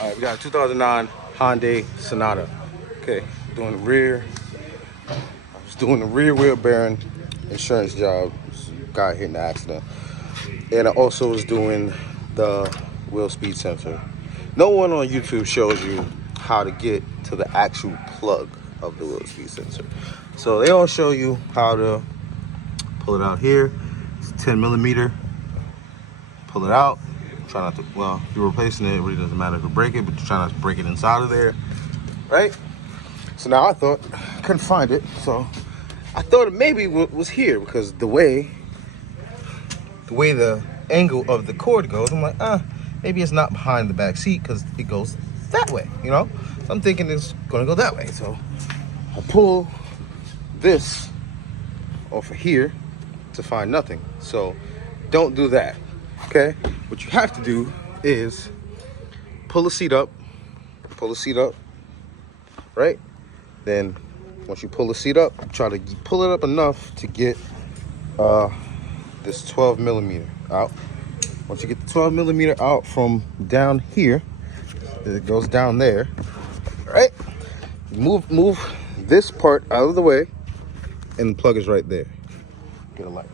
All right, we got a 2009 Hyundai Sonata. Okay, doing the rear. I was doing the rear wheel bearing insurance job. Got hit in an accident. And I also was doing the wheel speed sensor. No one on YouTube shows you how to get to the actual plug of the wheel speed sensor. So they all show you how to pull it out here. It's 10 millimeter. Pull it out. Try not to, well, if you're replacing it, it really doesn't matter if you break it, but you try not to break it inside of there, right? So now I thought, I couldn't find it, so I thought it maybe was here because the way the angle of the cord goes, I'm like, maybe it's not behind the back seat because it goes that way, you know? So I'm thinking it's gonna go that way. So I pull this off of here to find nothing. So don't do that, okay? What you have to do is pull the seat up, right? Then once you pull the seat up, try to pull it up enough to get this 12 millimeter out. Once you get the 12 millimeter out from down here, it goes down there, right? Move this part out of the way, and the plug is right there. Get a light.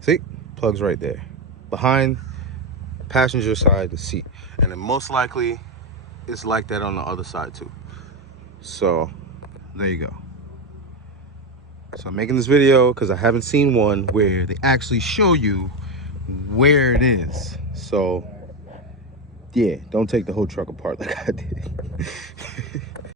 See, plug's right there, behind passenger side the seat, and then most likely it's like that on the other side too. So there you go. So I'm making this video because I haven't seen one where they actually show you where it is. So yeah, don't take the whole truck apart like I did.